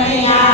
Yeah.